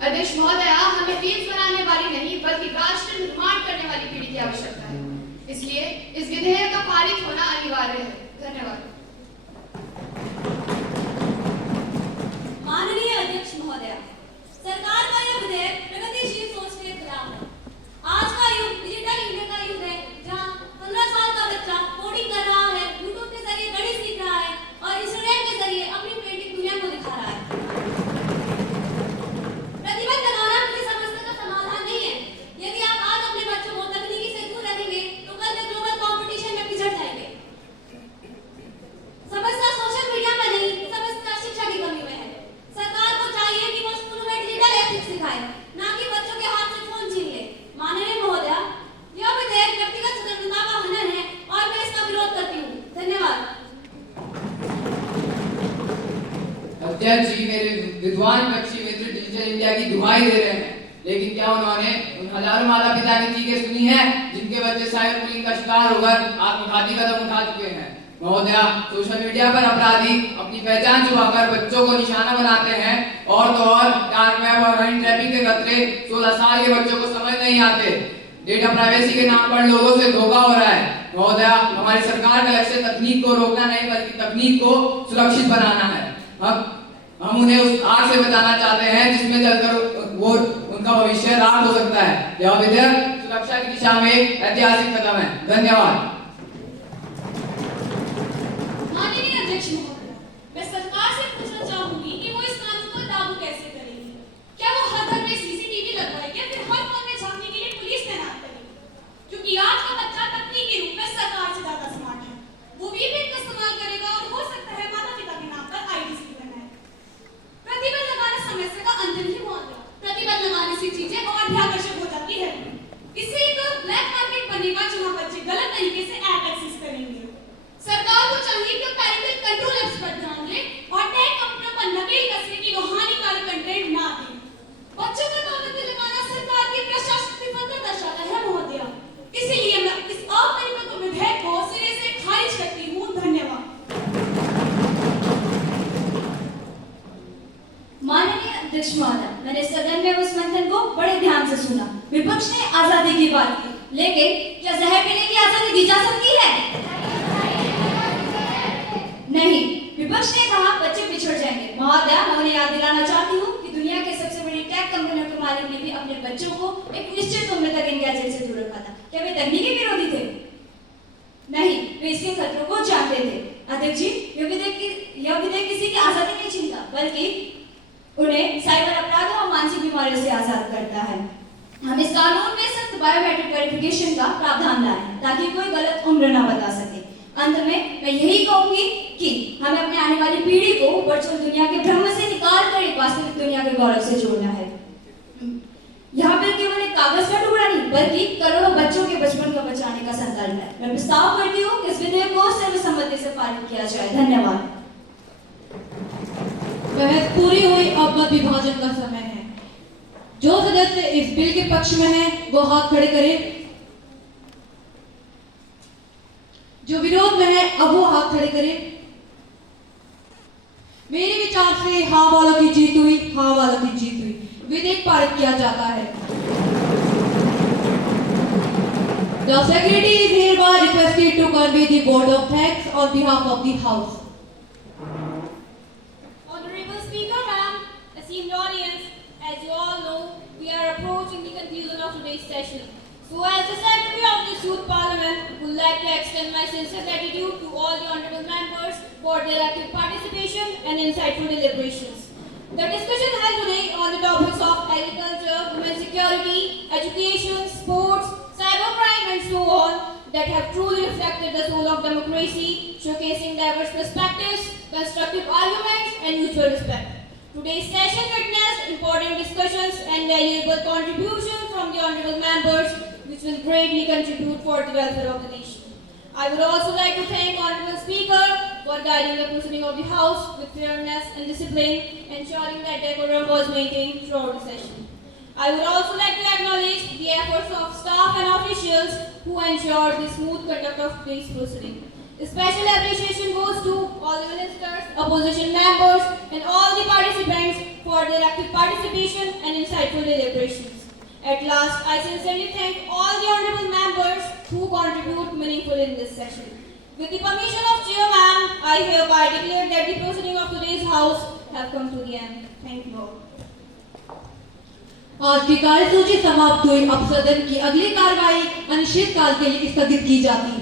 अध्यक्ष महोदय, हमें रील्स बनाने वाली नहीं बल्कि राष्ट्र निर्माण करने वाली पीढ़ी की आवश्यकता है। इसलिए इस विधेयक का पारित होना अनिवार्य है। धन्यवाद। माननीय अध्यक्ष महोदय, सरकार का यह विधेयक प्रगतिशील सोच के खिलाफ है। आज का युग डिजिटल इंडिया का युग है, जहां 15 साल का बच्चा कोडिंग कर रहा है, यूट्यूब के जरिए गणित सीख रहा है और इंस्टाग्राम के जरिए अपनी पेंटिंग दुनिया को दिखा रहा है। प्रतिबंध लगाना किसी समस्या का समाधान नहीं है। यदि आप आज अपने बच्चों को तकनीकी से दूर रखेंगे तो कल वे ग्लोबल कंपटीशन में पिछड़ जाएंगे। समस्या सोशल मीडिया में नहीं, समस्या शिक्षा की कमी में है। सरकार को चाहिए कि वो स्कूलों में डिजिटल एथिक्स सिखाए, ना कि बच्चों के हाथ से फोन छीन ले। माननीय महोदय, यह विधेयक व्यक्तिगत स्वतंत्रता का हनन है और मैं इसका विरोध करती हूँ। धन्यवाद। अध्यक्ष जी, मेरे विद्वान पक्षी मित्र डिजिटल इंडिया की दुहाई दे रहे हैं, लेकिन क्या उन्होंने उन हजारों माता पिता की चीखें सुनी है जिनके बच्चे साइबर बुलिंग का शिकार होकर आत्मघाती कदम उठा चुके हैं? महोदया, सोशल मीडिया पर अपराधी अपनी पहचान छुपाकर बच्चों को निशाना बनाते हैं और तो और डार्क वेब और हनी ट्रैपिंग के खतरे 16 साल के बच्चों को समझ नहीं आते। डेटा प्राइवेसी के नाम पर लोगों से धोखा हो रहा है। महोदया, हमारी सरकार का लक्ष्य तकनीक को रोकना नहीं बल्कि तकनीक को सुरक्षित बनाना है। हम उन्हें उस आग से बचाना चाहते हैं जिसमें जलकर वो उनका भविष्य राख हो सकता है। यह विधेयक सुरक्षा की दिशा में एक ऐतिहासिक कदम है। धन्यवाद। माननीय अध्यक्ष महोदय, मैं सरकार से पूछना चाहूंगी कि वो इस कानून को लागू कैसे करेंगी। क्या वो हर घर में सीसीटीवी लगवाएंगे या फिर हर फोन में झांकने के लिए पुलिस तैनात करेंगे? क्योंकि आज का बच्चा तकनीकी रूप में सरकार से ज्यादा स्मार्ट है। वो वीपीएन का इस्तेमाल करेगा और हो सकता है माता पिता के नाम पर आईडी बनाए। प्रतिबंध लगाना समस्या का अंत नहीं महोदय। प्रतिबंध लगाने से चीजें और भी आकर्षक हो जाती है। इससे एक ब्लैक मार्केट बनेगा जहां बच्चे गलत तरीके से ऐप एक्सेस करेंगे। सरकार को चाहिए कि पैरेंटल कंट्रोल एप्स पर ध्यान दे और टेक कंपनियों पर नकेल कसने की वो हानिकारक कंटेंट ना दे। बच्चों का पाबंदी लगाना सरकार की प्रशासनिक विफलता दर्शाता है महोदय। इसीलिए मैं इस अपरिपक्व विधेयक को सिरे से खारिज करती हूँ। धन्यवाद। माननीय अध्यक्ष महोदय, मैंने सदन में उस मंथन को बड़े ध्यान से सुना। विपक्ष ने आजादी की बात की, लेकिन क्या जहर पीने की आजादी दी जा सकती है? नहीं, विपक्ष ने कहा बच्चे पिछड़ जाएंगे। महोदया, मैं उन्हें याद दिलाना चाहती हूँ कि दुनिया के सबसे बड़ी टेक कंपनियों के मालिक ने भी अपने बच्चों को एक निश्चित उम्र तक इंडिया जेल से दूर रखा था। क्या वे तकनीकी विरोधी थे? नहीं, वे इसके खतरों को जानते थे। अध्यक्ष जी, यह विधेयक किसी की आजादी नहीं छीनता, बल्कि उन्हें साइबर अपराधों और मानसिक बीमारियों से आजाद करता है। हम इस कानून में सख्त बायोमेट्रिक वेरिफिकेशन का प्रावधान लाए हैं ताकि कोई गलत उम्र न बता सके। अंत में मैं यही कहूंगी कि हमें अपने आने वाली पीढ़ी को वर्चुअल दुनिया के भ्रम से निकाल कर एक वास्तविक दुनिया के गौरव से जोड़ना है। यहाँ पर केवल एक कागज का टुकड़ा नहीं, बल्कि करोड़ों बच्चों के बचपन को बचाने का संकल्प है। मैं प्रस्ताव करती हूँ कि इस विधेयक को सर्वसम्मति से पारित किया जाए। धन्यवाद। बहस पूरी हुई, अब मत विभाजन का समय है। जो सदस्य इस बिल के पक्ष में है वो हाथ खड़े करें। जो विरोध में है अब वो हाथ खड़े करें। मेरे विचार से हाँ वालों की जीत हुई, हाँ वालों की जीत हुई। विधेयक पारित किया जाता है। The secretary is hereby requested to convey the vote of thanks on behalf of the House. Honorable Speaker, ma'am, esteemed audience, as you all know, we are approaching the conclusion of today's session. So, as the Secretary of this Youth Parliament, would like to extend my sincere gratitude to all the honorable members for their active participation and insightful deliberations. The discussion held today on the topics of agriculture, women's security, education, sports, cybercrime and so on that have truly reflected the soul of democracy, showcasing diverse perspectives, constructive arguments and mutual respect. Today's session witnessed important discussions and valuable contributions from the honorable members which will greatly contribute for the welfare of the nation. I would also like to thank Honorable Speaker for guiding the proceeding of the House with fairness and discipline, ensuring that decorum was maintained throughout the session. I would also like to acknowledge the efforts of staff and officials who ensured the smooth conduct of today's proceeding. A special appreciation goes to all the ministers, opposition members, and all the participants for their active participation and insightful deliberations. At last, I sincerely thank all the honorable members who contribute meaningfully in this session. With the permission of Chair Ma'am, I hereby declare that the proceeding of today's House have come to the end. Thank you all. आज की कार्यसूची समाप्त हुई। अब सदन की अगली कार्रवाई अनिश्चित काल के लिए स्थगित की जाती है।